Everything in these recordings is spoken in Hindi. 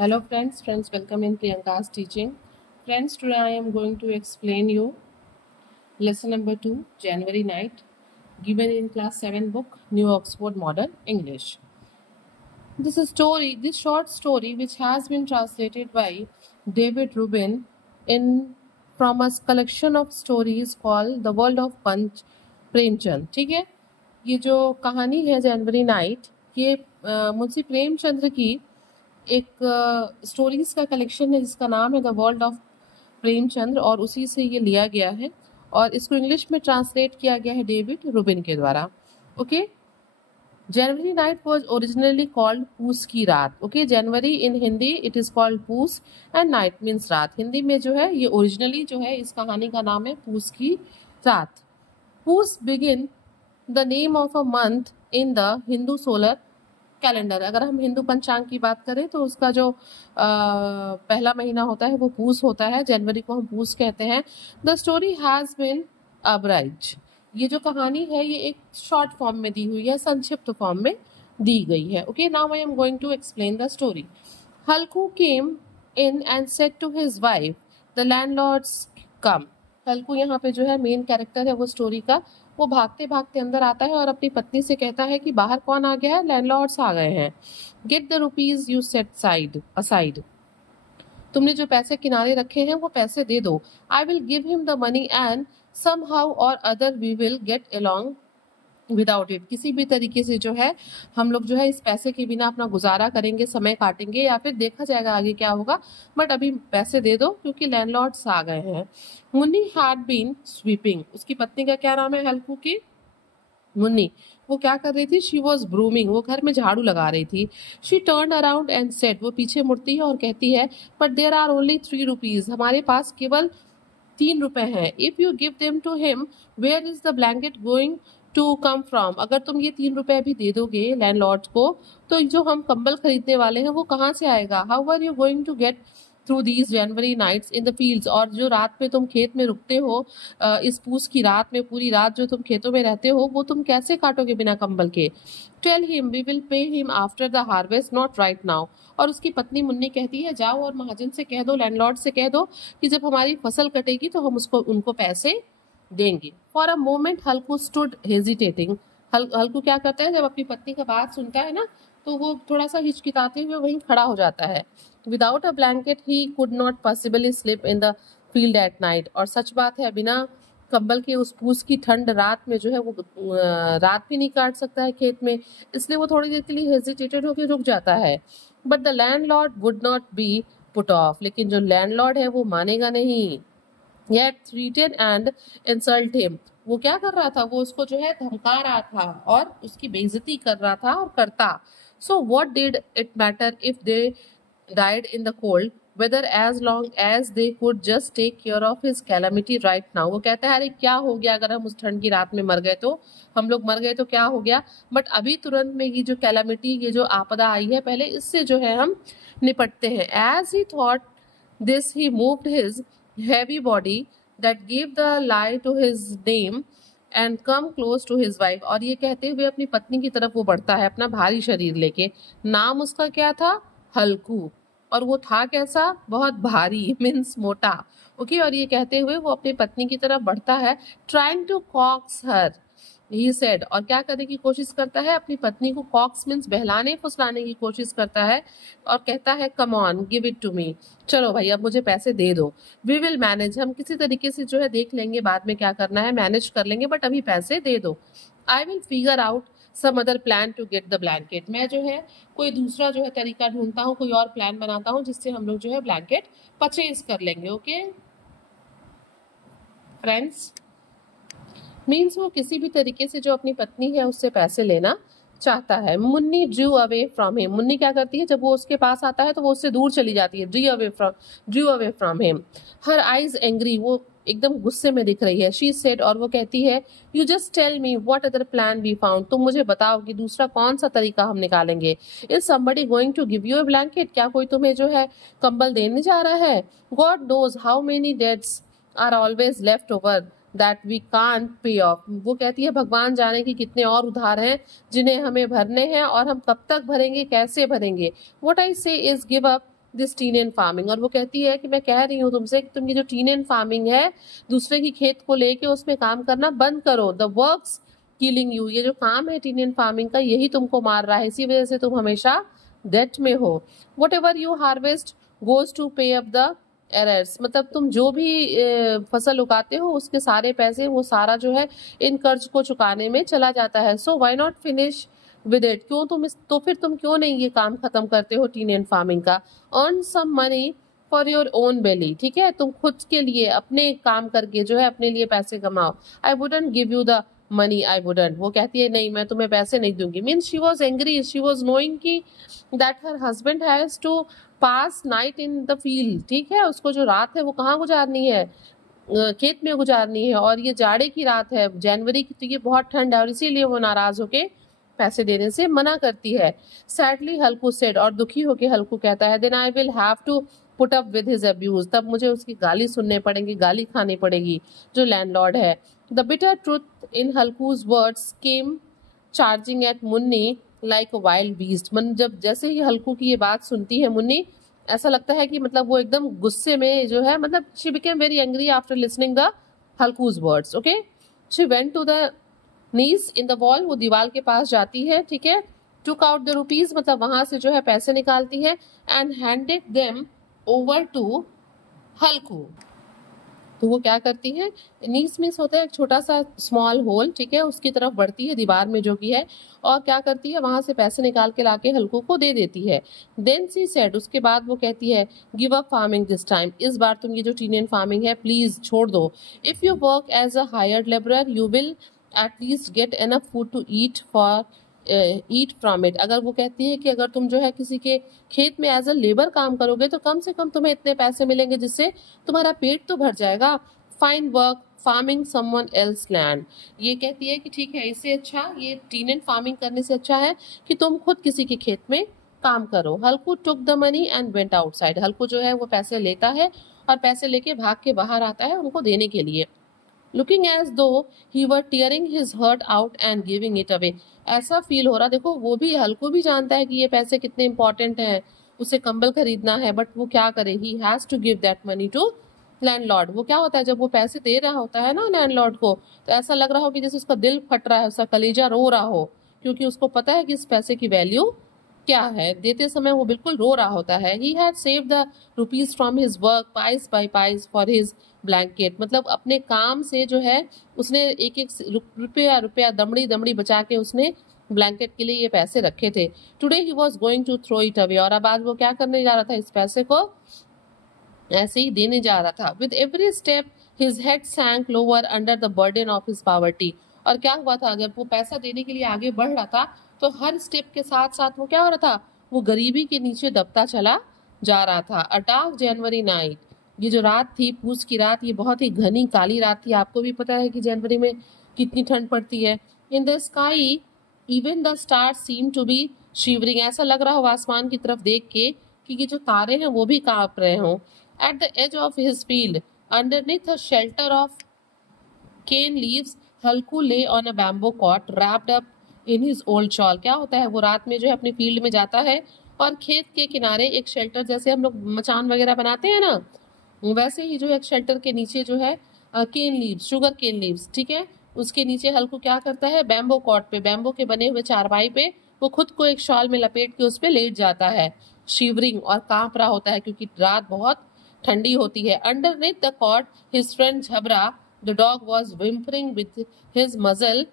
Hello friends, welcome in Priyanka's teaching. Friends, today I am going to explain you lesson number 2, January night, given in class 7 book, New Oxford Modern English. This short story which has been translated by David Rubin in from a collection of stories called The World of Punch Premchand. ठीक है, ये जो कहानी है जनवरी नाइट, ये मुंशी प्रेमचंद्र की एक स्टोरीज का कलेक्शन है जिसका नाम है द वर्ल्ड ऑफ प्रेमचंद्र और उसी से ये लिया गया है और इसको इंग्लिश में ट्रांसलेट किया गया है डेविड रूबिन के द्वारा. Okay, January night was originally called पूस की रात. Okay, January in Hindi it is called पूस एंड नाइट मीन्स रात. हिंदी में जो है ये ओरिजिनली जो है इस कहानी का नाम है पूस की रात. पूस begin the name of a month in the Hindu solar calendar. अगर हम हिंदू पंचांग की बात करें तो उसका जो पहला महीना होता है वो पूस होता है. जनवरी को हम पूस कहते हैं. The story has been abridged. ये जो कहानी है ये एक शॉर्ट फॉर्म में दी हुई है, संक्षिप्त फॉर्म में दी गई है. Okay, now I am going to explain the story. Halku came in and said to his wife the landlord's come. Halku यहाँ पे जो है मेन कैरेक्टर है वो स्टोरी का. वो भागते भागते अंदर आता है और अपनी पत्नी से कहता है कि बाहर कौन आ गया है, लैंडलॉर्ड्स आ गए हैं. Get the rupees you set aside. तुमने जो पैसे किनारे रखे हैं वो पैसे दे दो. I will give him the money and somehow or other we will get along without it. किसी भी तरीके से जो है हम लोग जो है इस पैसे के बिना अपना गुजारा करेंगे, समय काटेंगे या फिर देखा जाएगा आगे क्या होगा, बट अभी पैसे दे दो क्योंकि लैंडलॉर्ड्स आ गए हैं. Munni had been sweeping. उसकी पत्नी का क्या नाम है हल्कू की? मुन्नी. वो क्या कर रही थी? She was brooming. वो घर में झाड़ू लगा रही थी. She turn around and said. वो पीछे मुड़ती है और कहती है but there are only 3 rupees. हमारे पास केवल 3 रुपए हैं. If you give them to him where is the blanket going to come from. अगर तुम ये 3 रुपए भी दे दोगे लैंडलॉर्ड को तो जो हम कंबल खरीदने वाले हैं वो कहाँ से आएगा? How are you going to get through these January nights in the fields. और जो रात में तुम खेत में रुकते हो, इस पूस की रात में, पूरी रात जो तुम खेतों में रहते हो वो तुम कैसे काटोगे बिना कंबल के? Tell him we will pay him after the harvest not right now. और उसकी पत्नी मुन्नी कहती है जाओ और महाजन से कह दो, लैंडलॉर्ड से कह दो कि जब हमारी फसल कटेगी तो हम उनको पैसे देंगे. For a moment Halku stood hesitating. हल्कू क्या करता है, जब अपनी पत्नी का बात सुनता है ना तो वो थोड़ा सा हिचकिताते हुए वहीं खड़ा हो जाता है. Without a blanket he could not possibly slip in the field at night. और सच बात है, बिना कंबल के उस पूस की ठंड रात में जो है वो रात भी नहीं काट सकता है खेत में. इसलिए वो थोड़ी देर के लिए हेजिटेटेड होकर रुक जाता है. But the landlord would not be put off. लेकिन जो लैंडलॉर्ड है वो मानेगा नहीं. Yet threaten and insult him. वो क्या कर रहा था? वो उसको जो है धमका रहा था और उसकी बेइज्जती कर रहा था और करता. So what did it matter if they died in the cold, whether as long as they could just take care of his calamity right now. वो कहता है अरे क्या हो गया अगर हम उस ठंड की रात में मर गए तो, हम लोग मर गए तो क्या हो गया, बट अभी तुरंत में ये जो कैलामिटी, ये जो आपदा आई है, पहले इससे जो है हम निपटते हैं. As he thought this he moved his heavy body that gave the lie to his name and come close to his wife. और ये कहते हुए अपनी पत्नी की तरफ वो बढ़ता है अपना भारी शरीर लेके. नाम उसका क्या था? हल्कू. और वो था कैसा? बहुत भारी, मीन्स मोटा. ओके, और ये कहते हुए वो अपनी पत्नी की तरफ बढ़ता है. Trying to coax her he said. और क्या करने की कोशिश करता है? अपनी पत्नी को कॉक्स मीन्स बहलाने फुसलाने की कोशिश करता है और कहता है come on give it to me. चलो भाई अब मुझे पैसे दे दो. We will manage. हम किसी तरीके से जो है देख लेंगे बाद में क्या करना है, मैनेज कर लेंगे, बट अभी पैसे दे दो. I will figure out some other plan to get the blanket. मैं जो है कोई दूसरा जो है तरीका ढूंढता हूँ, कोई और प्लान बनाता हूँ जिससे हम लोग जो है ब्लैंकेट परचेज कर लेंगे. ओके फ्रेंड्स, मीन्स वो किसी भी तरीके से जो अपनी पत्नी है उससे पैसे लेना चाहता है. Munni Drew away from him. Munni क्या करती है, जब वो उसके पास आता है तो वो उससे दूर चली जाती है. Drew away from him. Her eyes angry. वो एकदम गुस्से में दिख रही है. She said. और वो कहती है you just tell me what other plan we found. तुम मुझे बताओ कि दूसरा कौन सा तरीका हम निकालेंगे. Is somebody going to give you a blanket. क्या कोई तुम्हें जो है कंबल देने जा रहा है? God knows how many debts are always left over that we can't pay off. वो कहती है भगवान जाने कि कितने और उधार हैं जिन्हें हमें भरने हैं और हम कब तक भरेंगे, कैसे भरेंगे. What I say is give up this tenant farming. और वो कहती है कि मैं कह रही हूँ तुमसे कि तुम ये जो टीनेन फार्मिंग है, दूसरे की खेत को लेके उसमें काम करना बंद करो। द वर्क्स किलिंग यू, ये जो काम है टीनेन फार्मिंग का, यही तुमको मार रहा है, इसी वजह से तुम हमेशा डेट में हो। Whatever you harvest goes to pay up the arrears, मतलब तुम जो भी फसल उगाते हो उसके सारे पैसे, वो सारा जो है इन कर्ज को चुकाने में चला जाता है। So why not finish with it, क्यों तुम तो फिर तुम क्यों नहीं ये काम खत्म करते हो टीन एंड फार्मिंग का। Earn some money for your own belly, ठीक है, तुम खुद के लिए अपने काम करके जो है अपने लिए पैसे कमाओ। I wouldn't give you the money, I wouldn't, वो कहती है नहीं मैं तुम्हें पैसे नहीं दूंगी। Means she was angry, she was knowing की that her husband has to pass night in the field, ठीक है, उसको जो रात है वो कहाँ गुजारनी है, खेत में गुजारनी है, और ये जाड़े की रात है जनवरी की, तो ये बहुत ठंड है और इसीलिए वो नाराज होके पैसे देने से मना करती है। सैडली हल्कू सेड, और दुखी होके हल्कू कहता है, then I will have to put up with his abuse, तब मुझे उसकी गाली सुनने पड़ेगी, गाली खानी पड़ेगी जो लैंडलॉर्ड है। The bitter truth in Halku's words came charging at Munni like wild beast. मन जब जैसे ही हल्कू की ये बात सुनती है मुन्नी, ऐसा लगता है कि मतलब वो एकदम गुस्से में जो है, मतलब she became very angry after listening the Halku's words. Okay, she went to the niche in the wall, वो दीवार के पास जाती है, ठीक है, टुक आउट द रुपीज, मतलब वहां से जो है पैसे निकालती है, and handed them over to Halku. तो वो क्या करती है, नीस मिस होता है एक छोटा सा स्मॉल होल, ठीक है, उसकी तरफ बढ़ती है दीवार में जो कि है, और क्या करती है वहां से पैसे निकाल के लाके हल्कू को दे देती है। देन सी सेड, उसके बाद वो कहती है, give up farming this time, इस बार तुम ये जो टीनियन फार्मिंग है प्लीज छोड़ दो। If you work as a hired labourer you will at least get enough food to eat from it. अगर वो कहती है कि अगर तुम जो है किसी के खेत में एज अ लेबर काम करोगे तो कम से कम तुम्हें इतने पैसे मिलेंगे जिससे तुम्हारा पेट तो भर जाएगा। Fine work farming someone else land, ये कहती है कि ठीक है, इससे अच्छा ये टीनेंट फार्मिंग करने से अच्छा है कि तुम खुद किसी के खेत में काम करो। Halku took the money and went outside, Halku जो है वो पैसे लेता है और पैसे लेके भाग के बाहर आता है उनको देने के लिए। Looking as though he were tearing his heart out and giving it away, ऐसा फील हो रहा, देखो वो भी हल्कू भी जानता है कि ये पैसे कितने इंपॉर्टेंट हैं, उसे कंबल खरीदना है, बट वो क्या करे, he has to give that money to landlord. वो क्या होता है जब वो पैसे दे रहा होता है ना लैंडलॉर्ड को, तो ऐसा लग रहा हो कि जैसे उसका दिल फट रहा है, उसका कलेजा रो रहा हो, क्योंकि उसको पता है कि इस पैसे की वैल्यू क्या है। देते समय वो बिल्कुल रो रहा होता है। He had save the rupees from his work pice by pice for his blanket, मतलब अपने काम से जो है उसने एक एक रुपया रुपया दमड़ी दमड़ी बचा के उसने ब्लैंकेट के लिए ये पैसे रखे थे। Today he was going to throw it away, और अब आज वो क्या करने जा रहा था, इस पैसे को ऐसे ही देने जा रहा था। With every step his head sank lower under the burden of his poverty, और क्या हुआ था जब वो पैसा देने के लिए आगे बढ़ रहा था तो हर स्टेप के साथ साथ वो क्या हो रहा था, वो गरीबी के नीचे दबता चला जा रहा था। अ डार्क जनवरी नाइट, ये जो रात थी पूस की रात, ये बहुत ही घनी काली रात थी। आपको भी पता है कि जनवरी में कितनी ठंड पड़ती है। In the sky even the stars seem to be shivering, ऐसा लग रहा हो आसमान की तरफ देख के कि ये जो तारे हैं वो भी कांप रहे हों। At the edge of his field underneath a shelter of cane leaves Halku lay on a bamboo cot wrapped up in his old shawl. क्या होता है, वो रात में जो है अपनी फील्ड में जाता है और खेत के किनारे एक शेल्टर, जैसे हम लोग मचान वगैरह बनाते हैं ना, वैसे ही जो है शेल्टर के नीचे जो है केन लीव्स, शुगर केन लीव्स, ठीक है, उसके नीचे हल्कू क्या करता है, बैम्बो कॉट पे, बैम्बो के बने हुए चारपाई पे वो खुद को एक शॉल में लपेट के उस पे लेट जाता है, शिवरिंग, और कांप रहा होता है क्योंकि रात बहुत ठंडी होती है। Underneath the cot his friend Jhabra the dog was whimpering with his muzzle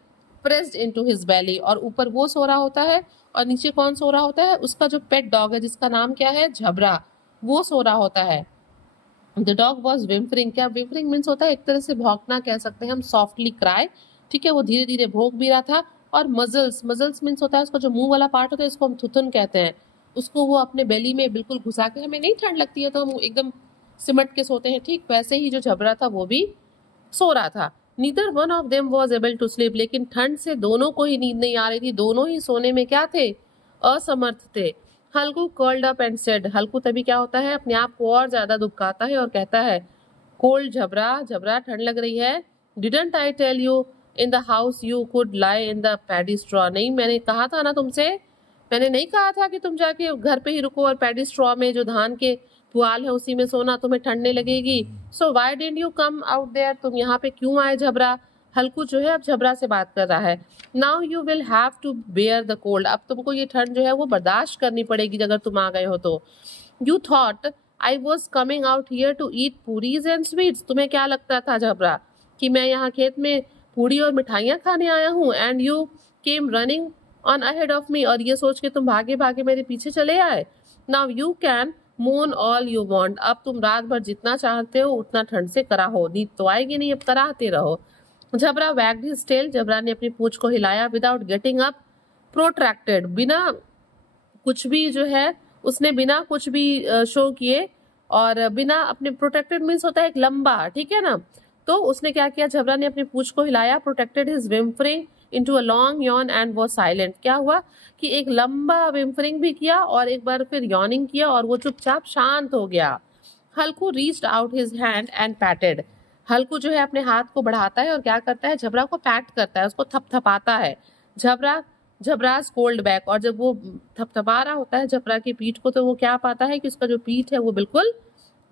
pressed into his belly, और ऊपर वो सो रहा होता है और नीचे कौन सो रहा होता है, उसका जो पेट डॉग है जिसका नाम क्या है, झबरा, वो सो रहा होता है। द डॉग वॉज विम्परिंग, क्या विम्परिंग मीन्स होता है एक तरह से भौंकना कह सकते हैं हम, सॉफ्टली क्राई, ठीक है, वो धीरे धीरे भौंक भी रहा था। और मजल्स, मजल्स मीन्स होता है उसका जो मुंह वाला पार्ट होता है, इसको हम थुथुन कहते हैं, उसको वो अपने बेली में बिल्कुल घुसा के, हमें नहीं ठंड लगती है तो हम एकदम सिमट के सोते हैं, ठीक वैसे ही जो झबरा था वो भी सो रहा था। Neither one of them was able to sleep, लेकिन ठंड से दोनों को ही नींद नहीं आ रही थी, दोनों ही सोने में क्या थे, असमर्थ थे। हल्कू कर्ल्ड अप एंड सेड, हल्कू तभी क्या होता है, अपने आप को और ज्यादा दुबकाता है और कहता है, कोल्ड झबरा, झबरा ठंड लग रही है। Didn't I tell you in the house you could lie in the paddy straw, नहीं मैंने कहा था ना तुमसे मैंने नहीं कहा था कि तुम जाके घर पे ही रुको और पैडी स्ट्रॉ में जो धान के पुआल है उसी में सोना, तुम्हें ठंड नहीं लगेगी। So why didn't you come out there, तुम यहाँ पे क्यों आए झबरा। हल्कू जो है अब झबरा से बात कर रहा है। Now you will have to bear the cold, अब तुमको ये ठंड जो है वो बर्दाश्त करनी पड़ेगी अगर तुम आ गए हो तो। You thought I was coming out here to eat puris and sweets, तुम्हें क्या लगता था झबरा कि मैं यहाँ खेत में पूड़ी और मिठाइयाँ खाने आया हूँ। And you came running on ahead of me, और ये सोच के तुम भागे भागे मेरे पीछे चले आए। Now you can moon all you want, अब तुम रात भर जितना चाहते हो उतना ठंड से कराहो, नींद तो आएगी नहीं, अब कराहते रहो। झबरा वैग्ड हिज टेल, झबरा ने अपनी पूंछ को हिलाया। विदाउट गेटिंग अप प्रोट्रैक्टेड, बिना कुछ भी जो है उसने बिना कुछ भी शो किए और बिना अपने, प्रोटेक्टेड मीन्स होता है एक लंबा, ठीक है ना। तो उसने क्या किया, झबरा ने अपनी पूंछ को हिलाया। Protected his whimpering into a long yawn and was silent, क्या हुआ कि एक लंबा विम्फरिंग भी किया और एक बार फिर यॉनिंग किया और वो चुपचाप शांत हो गया। Halku reached out his hand and patted, Halku जो है अपने हाथ को बढ़ाता है और क्या करता है, झबरा को पैट करता है, उसको थपथपाता है। झबरा कोल्ड बैक, और जब वो थपथपा रहा होता है झबरा की पीठ को तो वो क्या पाता है कि उसका जो पीठ है वो बिल्कुल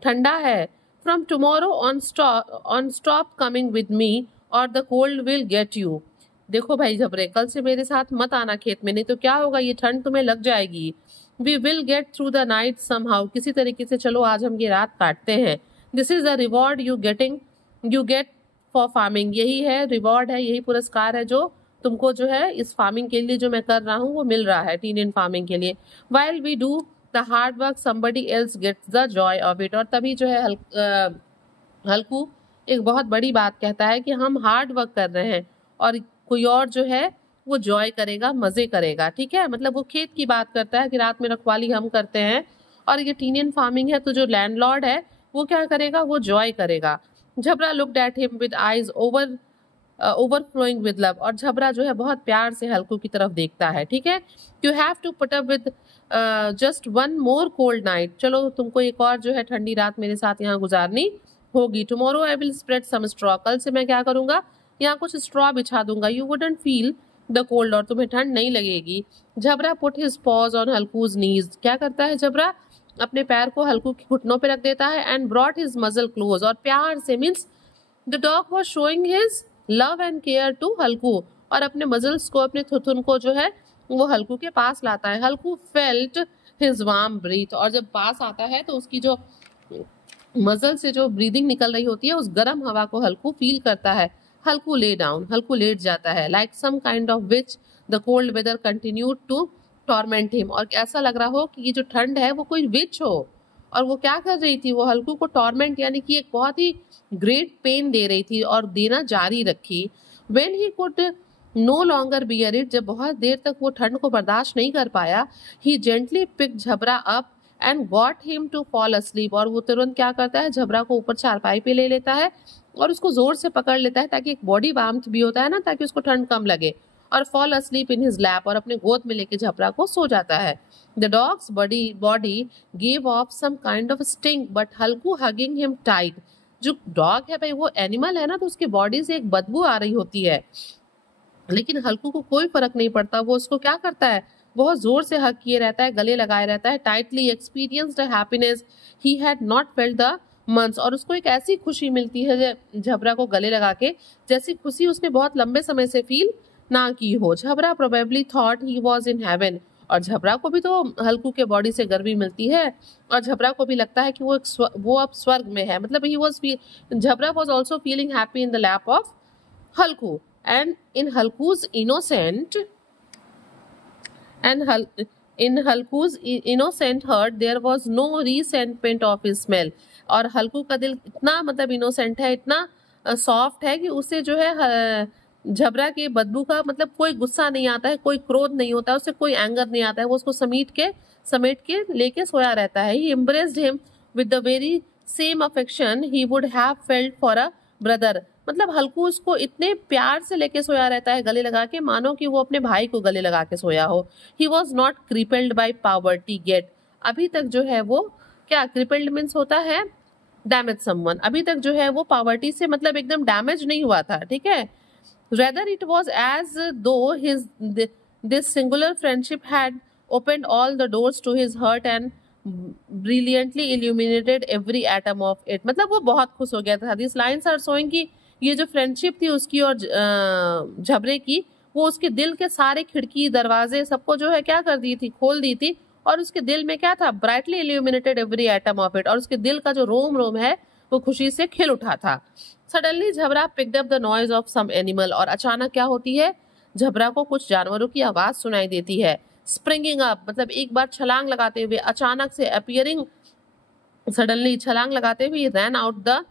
ठंडा है। From tomorrow on stop coming with me or the cold will get you, देखो भाई झबरे, कल से मेरे साथ मत आना खेत में, नहीं तो क्या होगा, ये ठंड तुम्हें लग जाएगी। We will get through the night somehow, किसी तरीके से चलो आज हम ये रात काटते हैं। This is the reward you get for farming, यही है रिवॉर्ड है, यही पुरस्कार है जो तुमको जो है इस फार्मिंग के लिए जो मैं कर रहा हूँ वो मिल रहा है, टीन इन फार्मिंग के लिए। While we do the hard work somebody else gets the joy of it, और तभी जो है हल्कू एक बहुत बड़ी बात कहता है कि हम हार्ड वर्क कर रहे हैं और कोई और जो है वो जॉय करेगा, मजे करेगा, ठीक है। मतलब वो खेत की बात करता है कि रात में रखवाली हम करते हैं और ये टीन इन फार्मिंग है तो जो लैंडलॉर्ड है वो क्या करेगा, वो जॉय करेगा। Jhabra looked at him with eyes overflowing with love, और झबरा जो है बहुत प्यार से हल्कू की तरफ देखता है, ठीक है। You have to put up with just one more cold night, चलो तुमको एक और जो है ठंडी रात मेरे साथ यहाँ गुजारनी होगी। Tomorrow I will spread some straw, कल से मैं क्या करूंगा, यहाँ कुछ स्ट्रॉ बिछा दूंगा। You wouldn't feel the cold, और तुम्हें ठंड नहीं लगेगी। झबरा पुट हिज पॉज ऑन हल्कूज नीज, क्या करता है झबरा, अपने पैर को हल्कू के घुटनों पे रख देता है। And brought his muzzle close, और प्यार से, means the dog was showing his love and care to Halku, और अपने मजल्स को, अपने थुथुन को जो है वो हल्कू के पास लाता है। हल्कू फेल्ट हिज वार्म ब्रीथ, और जब पास आता है तो उसकी जो मजल से जो ब्रीदिंग निकल रही होती है उस गर्म हवा को हल्कू फील करता है। हल्कू ले डाउन, हल्कू लेट जाता है। Like some kind of which the cold weather continued to torment him, और ऐसा लग रहा हो कि ये जो ठंड है वो कोई विच हो और वो क्या कर रही थी, वो हल्कू को टॉर्मेंट यानी कि एक बहुत ही ग्रेट पेन दे रही थी और देना जारी रखी। When he could no longer bear it, जब बहुत देर तक वो ठंड को बर्दाश्त नहीं कर पाया, he gently pick Jhabra up and got him to fall asleep, और वो तुरंत क्या करता है, झबरा को ऊपर चारपाई पे ले लेता है और उसको जोर से पकड़ लेता है ताकि एक बॉडी वार्मथ भी होता है ना, ताकि उसको ठंड कम लगे, और fall asleep in his lap, और अपने गोद में लेके झबरा को सो जाता है। The dog's body gave off some kind of sting but Halku hugging him tight, जो डॉग है भाई वो एनिमल है ना, तो उसकी बॉडी से एक बदबू आ रही होती है, लेकिन हल्कू को कोई फर्क नहीं पड़ता, वो उसको क्या करता है, बहुत जोर से हग किए रहता है, गले लगाए रहता है। Tightly experienced happiness he had not felt the months, और उसको एक ऐसी खुशी मिलती है झबरा को गले लगा के, जैसी खुशी उसने बहुत लंबे समय से फील ना की हो। Jhabra probably thought he was in heaven, और झबरा को भी तो हल्कू के बॉडी से गर्मी मिलती है और झबरा को भी लगता है कि वो अब स्वर्ग में है, मतलब Jhabra was also feeling happy in the lap of Halku and in Halku's innocent heart there was no resentment of his smell, और हल्कू का दिल इतना मतलब इनोसेंट है, इतना सॉफ्ट है कि उसे जो है झबरा के बदबू का मतलब कोई गुस्सा नहीं आता है, कोई क्रोध नहीं होता है, उसे कोई एंगर नहीं आता है, वो उसको समेट के लेके सोया रहता है। He embraced him with the very same affection he would have felt for a brother, मतलब हल्कू उसको इतने प्यार से लेके सोया रहता है गले लगा के, मानो कि वो अपने भाई को गले लगा के सोया हो। He was not crippled by poverty yet, अभी तक जो है वो क्या, क्रिपल्ड मीन्स होता है डैमेज समवन, अभी तक जो है वो पॉवर्टी से मतलब एकदम डैमेज नहीं हुआ था, ठीक है। रेदर इट वॉज एज दो his this singular friendship had opened all the doors to his heart and brilliantly illuminated every atom of it. मतलब वो बहुत खुश हो गया था. These lines are showing कि ये जो फ्रेंडशिप थी उसकी और झबरे की, वो उसके दिल के सारे खिड़की दरवाजे सबको जो है क्या कर दी थी, खोल दी थी. और उसके दिल में क्या था, brightly illuminated every atom of it. और उसके दिल का जो रोम रोम है वो खुशी से खिल उठा था. Suddenly Jhabra picked up the noise of some animal. और अचानक क्या होती है, झबरा को कुछ जानवरों की आवाज सुनाई देती है. स्प्रिंगिंग अप मतलब एक बार छलांग लगाते हुए, अचानक से. अपीयरिंग सडनली छलांग लगाते हुए. रैन आउट द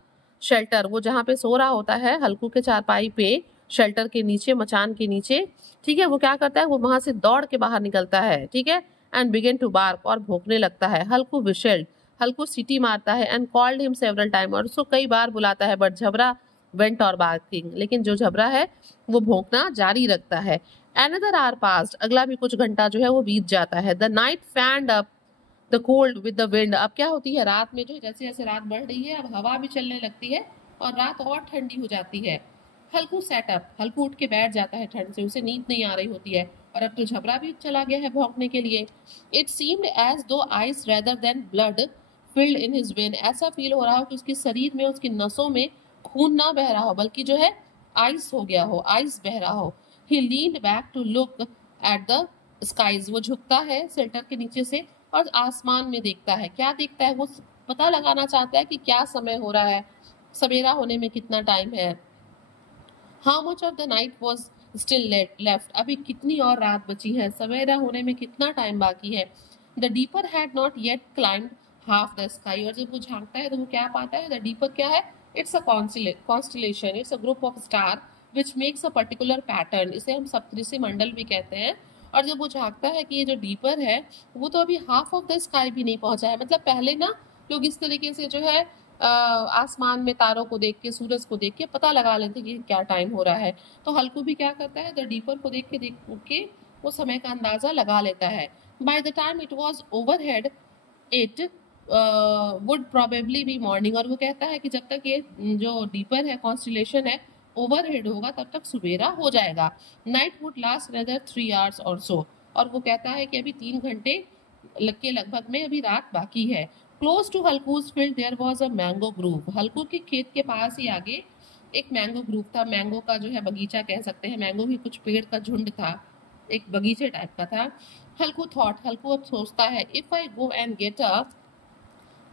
शेल्टर, वो जहाँ पे सो रहा होता है हल्कू के चारपाई पे, शेल्टर के नीचे, मचान के नीचे, ठीक है. वो क्या करता है, वो वहां से दौड़ के बाहर निकलता है, ठीक है. एंड बिगेन टू बार्क, और भौंकने लगता है. हल्कू विशेल्ड, हल्कू सीटी मारता है. And called him several time, और उसको कई बार बुलाता है. बट झबरा वेंट और बार्किंग, लेकिन जो झबरा है वो भौंकना जारी रखता है. एनदर आवर पास्ट, अगला भी कुछ घंटा जो है वो बीत जाता है. The night fanned up the cold with the wind. अब क्या होती है, रात में जो जैसे जैसे रात बढ़ रही है अब हवा भी चलने लगती है और रात और ठंडी हो जाती है. हल्कू सेटअप, हल्कू उठ के बैठ जाता है ठंड से, उसे नींद नहीं आ रही होती है. और अब तो झबरा भी चला गया है भौंकने के लिए. इट सीम्ड एज दो ice rather than blood filled in his when. ऐसा फील हो रहा हो कि उसके शरीर में, उसकी नसों में खून ना बह रहा हो, बल्कि जो है आइस हो गया हो, आइस बह रहा हो. He leaned back to look at the skies. वो झुकता है शेल्टर के नीचे से और आसमान में देखता है. क्या देखता है, वो पता लगाना चाहता है कि क्या समय हो रहा है, सवेरा होने में कितना टाइम है. How much of the night was still left, अभी कितनी और रात बची है, सवेरा होने में कितना टाइम बाकी है. The deeper had not yet climb half the sky. और जब वो झांकता है तो वो क्या पाता है, द डीपर क्या है, it's a constellation, it's a group of star which makes a particular pattern. इसे हम सप्तऋषि मंडल भी कहते हैं. और जब वो झांकता है कि ये जो डीपर है वो तो अभी हाफ ऑफ द स्काई भी नहीं पहुंचा है. मतलब पहले ना लोग इस तरीके से जो है आसमान में तारों को देख के, सूरज को देख के पता लगा लेते कि क्या टाइम हो रहा है. तो हल्कू भी क्या करता है, द डीपर को देख के वो समय का अंदाजा लगा लेता है. By the time it was overhead it would probably be morning. और वो कहता है कि जब तक ये जो डीपर है, कॉन्स्टिलेशन है, ओवरहेड होगा तब तक सवेरा हो जाएगा. Night would last another 3 hours और सो. और वो कहता है कि अभी 3 घंटे के लगभग में अभी रात बाकी है. Close to हल्कूज field there was a mango groove. हल्कू के खेत के पास ही आगे एक मैंगो ग्रूव था. मैंगो का जो है बगीचा कह सकते हैं, मैंगो की कुछ पेड़ का झुंड था, एक बगीचे टाइप का था. हल्कू थॉट, हल्कू अब सोचता है, if I go and get a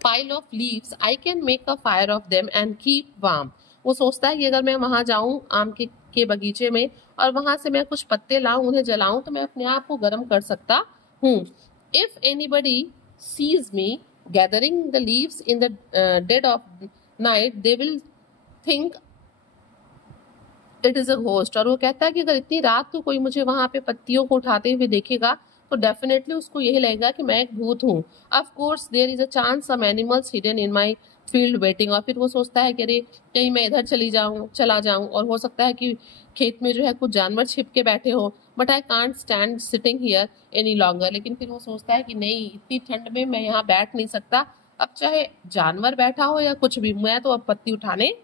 pile of leaves I can make a fire of them and keep warm. वो सोचता है कि अगर मैं वहां जाऊं आम के बगीचे में और वहां से मैं कुछ पत्ते लाऊं, उन्हें जलाऊं, तो मैं अपने आप को गर्म कर सकता हूँ. If anybody sees me gathering the leaves in the dead of night they will think it is a ghost. और वो कहता है कि अगर इतनी रात को कोई मुझे वहां पे पत्तियों को उठाते हुए देखेगा तो डेफिनेटली उसको यही लगेगा कि मैं एक भूत हूँ. Of course there is a chance some animals hidden in my field waiting. और फिर वो सोचता है कि अरे कहीं मैं इधर चला जाऊं और हो सकता है कि खेत में जो है कुछ जानवर छिप के बैठे हो. But I can't stand sitting here any longer. लेकिन फिर वो सोचता है कि नहीं, इतनी ठंड में मैं यहाँ बैठ नहीं सकता. अब चाहे जानवर बैठा हो या कुछ भी, मैं तो अब पत्ती उठाने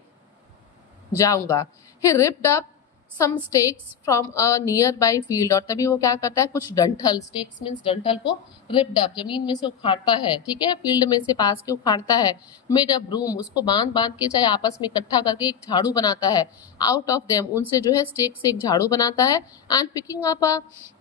जाऊंगा. He ripped up some stakes from a nearby field. और तभी वो क्या करता है, कुछ डंठल, स्टेक्स मीन्स डंठल को ripped up जमीन में से उखाड़ता है, ठीक है, फील्ड में से पास के उखाड़ता है. Made a broom, उसको बांध के चाहे आपस में इकट्ठा करके एक झाड़ू बनाता है. Out of them, उनसे जो है स्टेक से एक झाड़ू बनाता है. And picking up a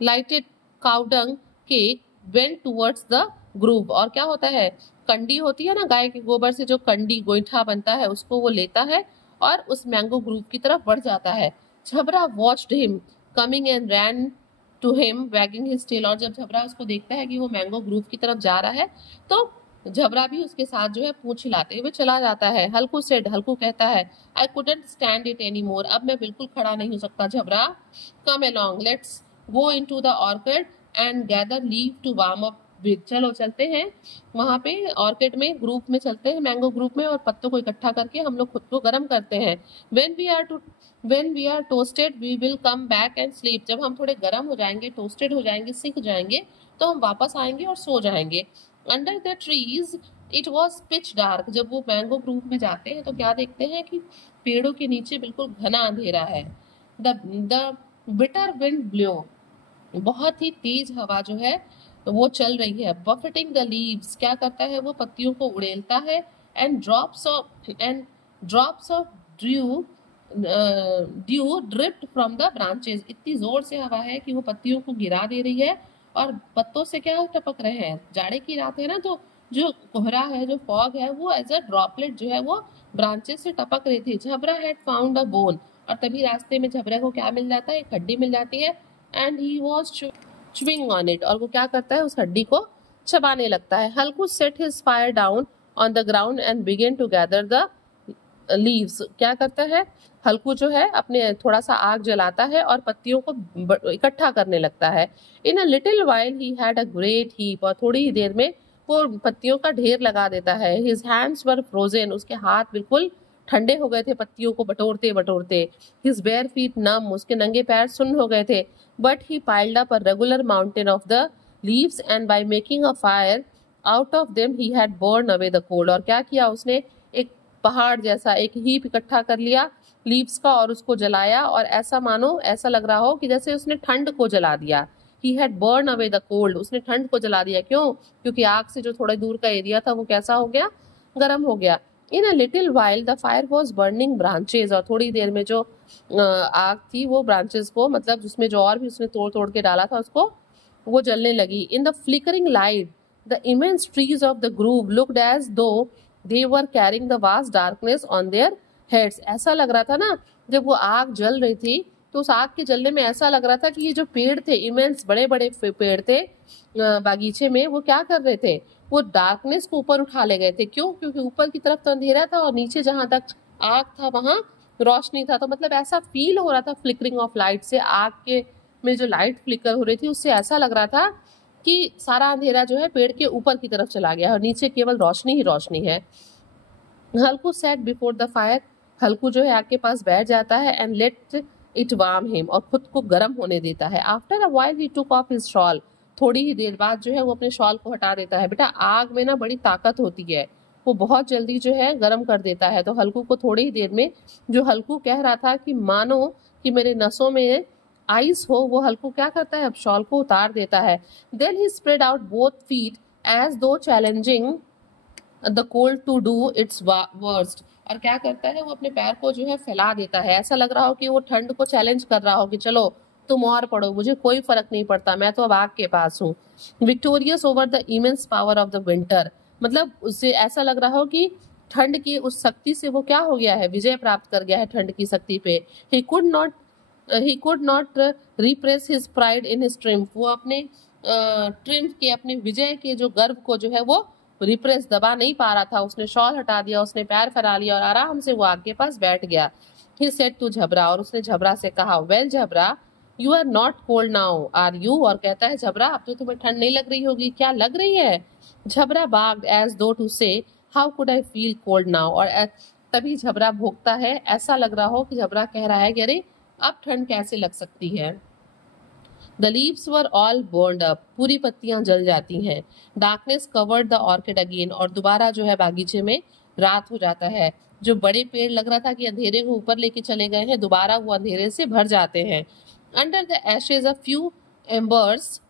lighted cow dung cake went towards the groove. और क्या होता है, कंडी होती है ना, गाय के गोबर से जो कंडी गोईठा बनता है, उसको वो लेता है और उस मैंगो ग्रूव की तरफ बढ़ जाता है. Jhabra watched him coming and ran to him wagging his tail. और जब झबरा उसको देखता है कि वो मैंगो ग्रूव की तरफ जा रहा है तो झबरा भी उसके साथ जो है पूंछ हिलाते हुए चला जाता है. हल्कू सेड, हल्कू कहता है, I couldn't stand it any more. अब मैं बिल्कुल खड़ा नहीं हो सकता. Jhabra, come along, let's go into the orchard and gather leave to warm up with. चलो चलते हैं वहां पे ऑर्किड में, ग्रुप में चलते हैं, मैंगो ग्रुप में, और पत्तों को इकट्ठा करके हम लोग खुद को गर्म करते हैं. when we are toasted we will come back and sleep. जब हम थोड़े गर्म हो जाएंगे, टोस्टेड हो जाएंगे, सिक जाएंगे, तो हम वापस आएंगे और सो जाएंगे. Under the trees it was pitch dark. जब वो मैंगो ग्रुप में जाते हैं तो क्या देखते हैं कि पेड़ों के नीचे बिल्कुल घना अंधेरा है. द बिटर विंड ब्लो, बहुत ही तेज हवा जो है तो वो चल रही है। बफेटिंग द लीव्स, क्या करता है वो पत्तियों को उड़ेलता है। And drops of due drift from the branches, इतनी जोर से हवा है कि वो पत्तियों को गिरा दे रही है और पत्तों से क्या टपक रहे हैं। जाड़े की रात है ना, तो जो कोहरा है, जो फॉग है, वो एज अ ड्रॉपलेट जो है वो ब्रांचेस से टपक रही थी। झबरा हैड फाउंड अ बोन, और तभी रास्ते में झबरा को क्या मिल जाता है, एक हड्डी मिल जाती है। And he was chewing on it, और वो क्या करता है, उस हड्डी को चबाने लगता है। Halku set his fire down on the ground and began to gather the leaves, क्या करता है हल्कू जो है अपने थोड़ा सा आग जलाता है और पत्तियों को इकट्ठा करने लगता है। In a little while he had a great heap, और थोड़ी ही देर में वो पत्तियों का ढेर लगा देता है। हिज हैंड्स वर फ्रोजन, उसके हाथ बिल्कुल ठंडे हो गए थे पत्तियों को बटोरते बटोरते। हिज बेयर फीट नम, उसके नंगे पैर सुन्न हो गए थे। But he piled up a regular mountain of the leaves and by making a fire out of them he had burn away the cold, और क्या किया उसने, एक पहाड़ जैसा एक हीप इकट्ठा कर लिया लीव्स का और उसको जलाया, और ऐसा मानो ऐसा लग रहा हो कि जैसे उसने ठंड को जला दिया। He had burned away the cold, उसने ठंड को जला दिया। क्यों? क्योंकि आग से जो थोड़ा दूर का एरिया था वो कैसा हो गया, गर्म हो गया। In a little while the fire was burning branches, और थोड़ी देर में जो आग थी वो ब्रांचेस को, मतलब जिसमें जो और भी उसने तोड़ तोड़ के डाला था उसको, वो जलने लगी। In the flickering light the immense trees of the grove looked as though they were carrying the vast darkness on their heads, ऐसा लग रहा था ना जब वो आग जल रही थी तो उस आग के जलने में ऐसा लग रहा था कि ये जो पेड़ थे, इमेंस बड़े बड़े पेड़ थे बागीचे में, वो क्या कर रहे थे, वो डार्कनेस को ऊपर उठा ले गए थे। क्यों? क्योंकि ऊपर की तरफ तो अंधेरा था और नीचे जहां तक आग था वहां रोशनी था। तो मतलब ऐसा फील हो रहा था फ्लिकरिंग ऑफ लाइट से, आग के में जो लाइट फ्लिकर हो रही थी उससे ऐसा लग रहा था कि सारा अंधेरा जो है पेड़ के ऊपर की तरफ चला गया और नीचे केवल रोशनी ही रोशनी है। Halku set before the fire, हल्कू जो है आग के पास बैठ जाता है। And let it warm him, और खुद को गर्म होने देता है। After a while he took off his shawl, थोड़ी ही देर बाद जो है वो अपने शॉल को हटा देता है। बेटा आग में ना बड़ी ताकत होती है, वो बहुत जल्दी जो है गर्म कर देता है। तो हल्कू को थोड़ी ही देर में, जो हल्कू कह रहा था कि मानो कि मेरे नसों में आइस हो, वो हल्कू क्या करता है, अब शॉल को उतार देता है। Then he spread out both feet as though challenging the cold to do its worst, और क्या करता है वो अपने पैर को जो है फैला देता है, ऐसा लग रहा हो कि वो ठंड को चैलेंज कर रहा हो कि चलो तुम और पढ़ो, मुझे कोई फर्क नहीं पड़ता, मैं तो अब आग के पास हूँ। Victorious over the immense power of the winter, मतलब उससे ऐसा लग रहा हो कि ठंड की उस शक्ति से वो क्या हो गया है, विजय प्राप्त कर गया है ठंड की शक्ति पे। He could not repress his pride in his triumph, वो अपने ट्रिम्फ के, अपने विजय के जो गर्व को जो है वो रिप्रेस दबा नहीं पा रहा था। उसने शॉल हटा दिया, उसने पैर फैला लिया और आराम से वो आग के पास बैठ गया। ही सेड टू झबरा, और उसने झबरा से कहा, well Jhabra you are not cold now are you, और कहता है झबरा अब तो तुम्हें ठंड नहीं लग रही होगी, क्या लग रही है। झबरा बाग्ड एज दो टू से how could I feel cold now, और तभी झबरा भोंकता है, ऐसा लग रहा हो कि झबरा कह रहा है कि अरे अब ठंड कैसे लग सकती है। The leaves were all burned up, पूरी पत्तियां जल जाती हैं। Darkness covered the orchid again, और दोबारा जो है बागीचे में रात हो जाता है। जो बड़े पेड़ लग रहा था कि अंधेरे को ऊपर लेके चले गए हैं, दोबारा वो अंधेरे से भर जाते हैं। Under the ashes a few embers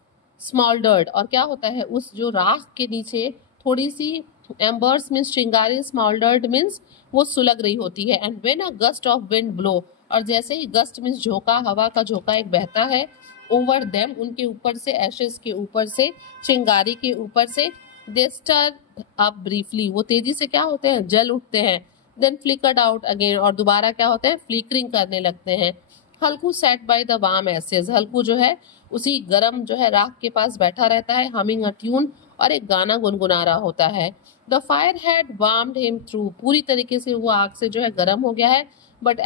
smouldered, और क्या होता है उस जो राख के नीचे थोड़ी सी एम्बर्स मीन्स चिंगारी, स्मॉल्डर्ड मीन्स वो सुलग रही होती है। And when a gust of wind blow, और जैसे ही गस्ट मीन्स झोंका, हवा का झोंका एक बहता है, ओवर देम उनके ऊपर से, एशेज के ऊपर से, चिंगारी के ऊपर से, दे स्टर अप ब्रीफली, वो तेजी से क्या होते हैं, जल उठते हैं। देन फ्लिकर्ड आउट अगेन, और दोबारा क्या होते हैं, फ्लिकरिंग करने लगते हैं। Halku set by the warm ashes, Halku जो है उसी गरम जो है राख के पास बैठा रहता है, हमिंग अ ट्यून, और एक गाना गुनगुना रहा होता है। The fire had warmed him through, पूरी तरीके से वो आग से जो है गर्म हो गया है। But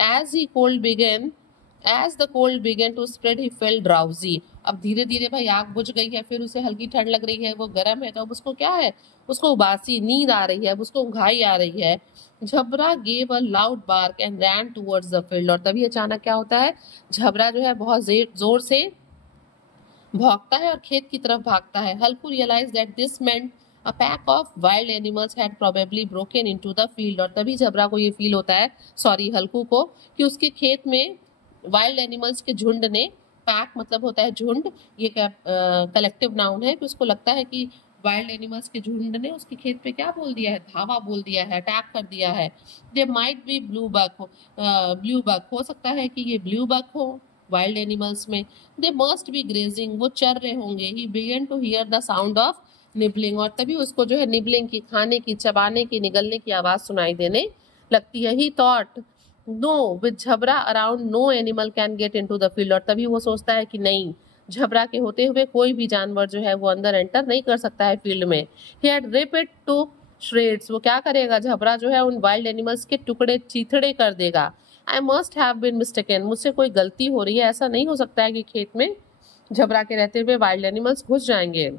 As the cold began to spread, he felt drowsy. अब धीरे धीरे भाई आग बुझ गई है, फिर उसे हल्की ठंड लग रही है, वो गर्म है, तो अब उसको क्या है, उसको उबासी नींद आ रही है, अब उसको उंघाई आ रही है। Jhabra gave a loud bark and ran towards the field, और तभी अचानक क्या होता है, झबरा जो है बहुत जोर से भौंकता है और खेत की तरफ भागता है। Halku realise that this meant a pack of wild animals had probably broken into the field, और तभी झबरा को ये फील होता है, हल्कू को, कि उसके खेत में वाइल्ड एनिमल्स के झुंड ने पैक मतलब होता है झुंड, ये कलेक्टिव नाउन है कि उसको लगता है कि वाइल्ड एनिमल्स के झुंड ने उसके खेत पे क्या बोल दिया है, धावा बोल दिया है, अटैक कर दिया है। दे माइट बी ब्लू बक, हो सकता है कि ये ब्लू बक हो वाइल्ड एनिमल्स में। दे मस्ट बी ग्रेजिंग, वो चर रहे होंगे। He began to hear the sound of nibbling, और तभी उसको जो है निबलिंग की, खाने की, चबाने की, निगलने की आवाज सुनाई देने लगती है। He thought no with Jhabra around no animal can get into the field, और तभी वो सोचता है कि नहीं, झबरा के होते हुए कोई भी जानवर जो है वो अंदर एंटर नहीं कर सकता है फील्ड में। He had rip it to shreds, वो क्या करेगा, झबरा जो है उन वाइल्ड एनिमल्स के टुकड़े चीथड़े कर देगा। I must have been mistaken, मुझसे कोई गलती हो रही है, ऐसा नहीं हो सकता है कि खेत में झबरा के रहते हुए वाइल्ड एनिमल्स घुस जाएंगे।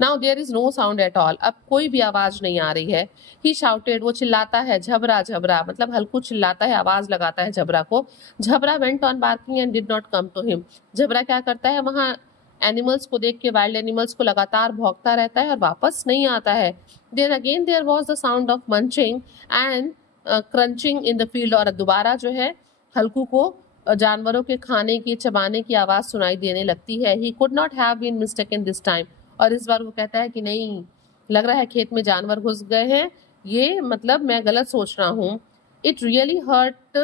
Now there is no sound at all, अब कोई भी आवाज नहीं आ रही है। ही शाउटेड, वो चिल्लाता है, झबरा झबरा मतलब हल्कू चिल्लाता है, आवाज लगाता है झबरा को। Jhabra went on barking and did not come to him, Jhabra क्या करता है, वहां एनिमल्स को देख के, वाइल्ड एनिमल्स को लगातार भौंकता रहता है और वापस नहीं आता है। Then again there was the sound of munching and crunching in the field, और दोबारा जो है हल्कू को जानवरों के खाने की, चबाने की आवाज सुनाई देने लगती है। He could not have been mistaken this time, और इस बार वो कहता है कि नहीं, लग रहा है खेत में जानवर घुस गए हैं, ये मतलब मैं गलत सोच रहा हूँ। It really hurt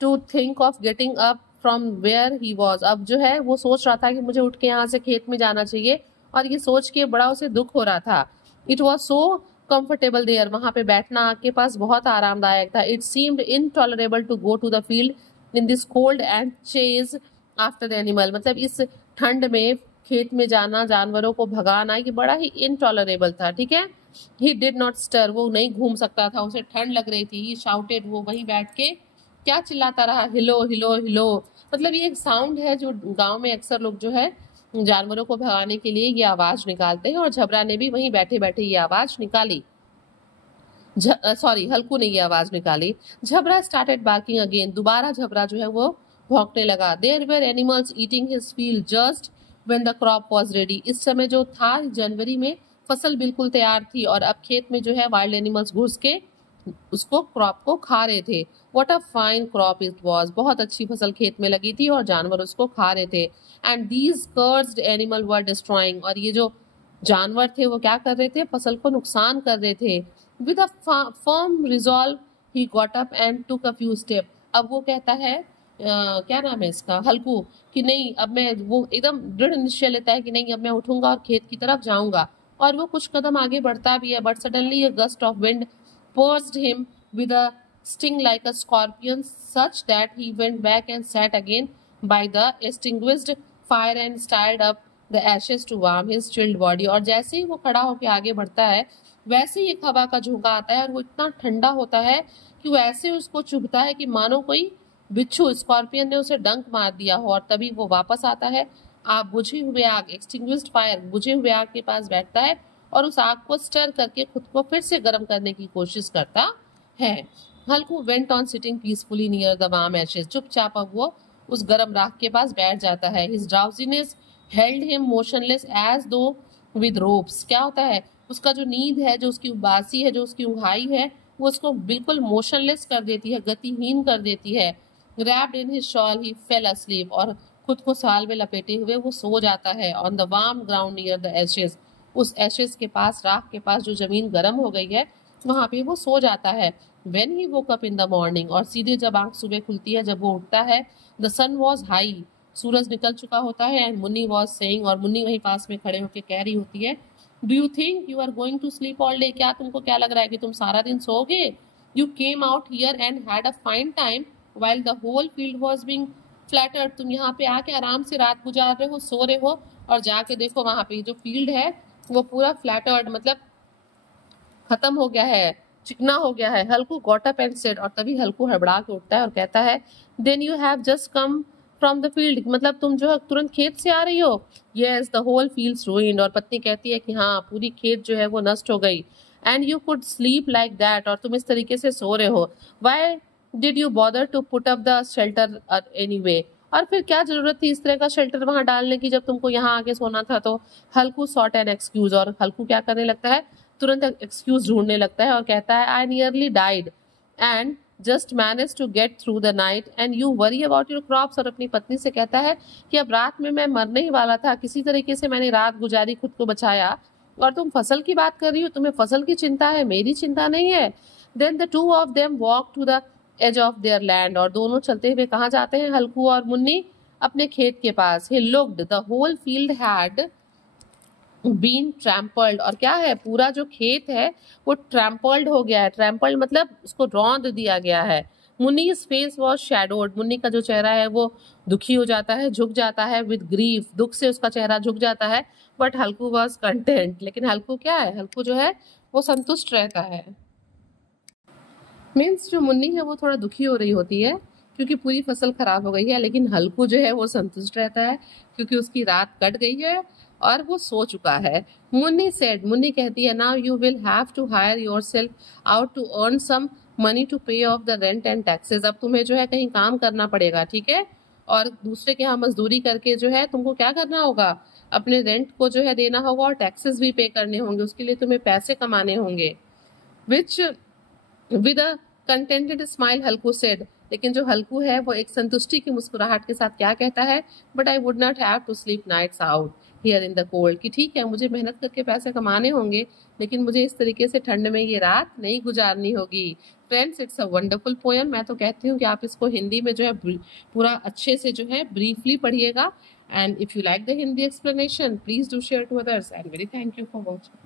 to think of getting up from where he was, अब जो है वो सोच रहा था कि मुझे उठ के यहाँ से खेत में जाना चाहिए, और ये सोच के बड़ा उसे दुख हो रहा था। It was so comfortable there, वहां पे बैठना आग के पास बहुत आरामदायक था। It seemed intolerable to go to the field in this cold and chase after the animal, मतलब इस ठंड में खेत में जाना, जानवरों को भगाना, ये बड़ा ही इनटॉलरेबल था। ठीक है। ही डिड नॉट स्टर, वो नहीं घूम सकता था, उसे ठंड लग रही थी। ही शाउटेड, वो वहीं बैठ के क्या चिल्लाता रहा, हिलो हिलो हिलो, मतलब ये एक साउंड है जो गांव में अक्सर लोग जो है जानवरों को भगाने के लिए ये आवाज निकालते हैं, और झबरा ने भी वहीं बैठे बैठे ये आवाज निकाली। सॉरी, हल्कू ने ये आवाज निकाली। झबरा स्टार्टेड बार्किंग अगेन, दोबारा झबरा जो है वो भौंकने लगा। There were animals eating his field just when the crop was ready, इस समय जो था जनवरी में फसल बिल्कुल तैयार थी, और अब खेत में जो है वाइल्ड एनिमल्स घुस के उसको, क्रॉप को खा रहे थे। What a fine crop it was, बहुत अच्छी फसल खेत में लगी थी और जानवर उसको खा रहे थे। And these cursed animal were destroying, और ये जो जानवर थे वो क्या कर रहे थे, फसल को नुकसान कर रहे थे। With a firm resolve he got up and took a few step, अब वो कहता है क्या नाम है इसका, हल्कू, कि नहीं अब मैं, वो एकदम दृढ़ निश्चय लेता है कि नहीं अब मैं उठूंगा और खेत की तरफ जाऊंगा, और वो कुछ कदम आगे बढ़ता भी है। But suddenly a gust of wind pursued him with a sting like a scorpion, such that he went back and sat again by the extinguished fire and stirred up the ashes to warm his chilled body, और जैसे ही वो खड़ा होकर आगे बढ़ता है वैसे ही एक हवा का झोंका आता है, और वो इतना ठंडा होता है कि वो ऐसे उसको चुभता है कि मानो कोई बिच्छू, स्कॉर्पियन ने उसे डंक मार दिया हो। और तभी वो वापस आता है, आप बुझे हुए आग, एक्सटिंग्विश्ड फायर, बुझे हुए आग के पास बैठता है और उस आग को स्टर करके खुद को फिर से गर्म करने की कोशिश करता है। Halku went on sitting peacefully near the warm ashes, चुपचाप अब वो उस गर्म राख के पास बैठ जाता है। His drowsiness held him motionless as though with ropes, क्या होता है, उसका जो नींद है, जो उसकी उबासी है, जो उसकी उंघाई है, वो उसको बिल्कुल मोशनलेस कर देती है, गतिहीन कर देती है। Wrapped in his shawl he fail asleep, और खुद को साल में लपेटे हुए वो सो जाता है। On the warm ground near the Ashes, उस एशेज के पास, राख के पास जो जमीन गर्म हो गई है वहां पे वो सो जाता है। When he woke up in the morning, और सीधे जब आंख सुबह खुलती है, जब वो उठता है, the sun was high, सूरज निकल चुका होता है, and मुन्नी was saying, और मुन्नी वहीं पास में खड़े होकर कह रही होती है, do you think you are going to sleep all day, क्या तुमको क्या लग रहा है कि तुम सारा दिन सोओगे? You came out here and had a fine time while the whole field was being flattered, तुम यहाँ पे आके आराम से रात गुजार रहे हो, सो रहे हो, और जाके देखो वहां पे जो फील्ड है वो पूरा फ्लैटर्ड, मतलब खत्म हो गया है, चिकना हो गया है। हल्कू गॉट अप एंड सेड, और तभी हल्कू हड़बड़ा के उठता है और कहता है, then you have just come from the field, मतलब तुम जो है तुरंत खेत से आ रही हो? Yes, the whole field's ruined, और पत्नी कहती है कि हाँ, पूरी खेत जो है वो नष्ट हो गई। And you could sleep like that, और तुम इस तरीके से सो रहे हो। Why did you bother to put up the shelter anyway, और फिर क्या जरूरत थी इस तरह का शेल्टर वहां डालने की जब तुमको यहाँ आके सोना था? तो हल्कू सॉट एन एक्सक्यूज, और हल्कू क्या करने लगता है, तुरंत एक्सक्यूज ढूंढने लगता है और कहता है, I nearly died and just manage to get through the night and you worry about your crops. और अपनी पत्नी से कहता है कि अब रात में मैं मरने ही वाला था, किसी तरीके से मैंने रात गुजारी, खुद को बचाया, और तुम फसल की बात कर रही हो, तुम्हें फसल की चिंता है, मेरी चिंता नहीं है। Then the two of them walk to the edge of their land. और दोनों चलते हुए कहाँ जाते हैं, हल्कू और मुन्नी अपने खेत के पास। He looked the whole field had been trampled. और क्या है, पूरा जो खेत है वो ट्रैम्पल्ड हो गया है। ट्रैम्पल्ड मतलब उसको रौंद दिया गया है। मुन्नी's फेस वॉज शैडोड। मुन्नी का जो चेहरा है वो दुखी हो जाता है, झुक जाता है, विद ग्रीफ, दुख से उसका चेहरा झुक जाता है। But Halku was content. लेकिन हल्कू क्या है, हल्कू जो है वो संतुष्ट रहता है। मीन्स जो मुन्नी है वो थोड़ा दुखी हो रही होती है क्योंकि पूरी फसल खराब हो गई है, लेकिन हल्कू जो है वो संतुष्ट रहता है क्योंकि उसकी रात कट गई है और वो सो चुका है। मुन्नी सेड, मुन्नी कहती है, now you will have to hire yourself out to earn some money to pay off the rent and taxes. अब तुम्हें जो है कहीं काम करना पड़ेगा, ठीक है, और दूसरे के यहाँ मजदूरी करके जो है तुमको क्या करना होगा, अपने रेंट को जो है देना होगा और टैक्सेस भी पे करने होंगे, उसके लिए तुम्हें पैसे कमाने होंगे। Which with a contented smile Halku said. लेकिन जो हल्कू है वो एक संतुष्टि की मुस्कुराहट के साथ क्या कहता है, but I would not have to sleep nights out here in the cold. कि ठीक है, मुझे मेहनत करके पैसे कमाने होंगे, लेकिन मुझे इस तरीके से ठंड में ये रात नहीं गुजारनी होगी। Friends, it's a wonderful poem. मैं तो कहती हूँ कि आप इसको हिंदी में जो है पूरा अच्छे से जो है ब्रीफली पढ़िएगा। And if you like the Hindi explanation, please do share to others and very thank you for watching.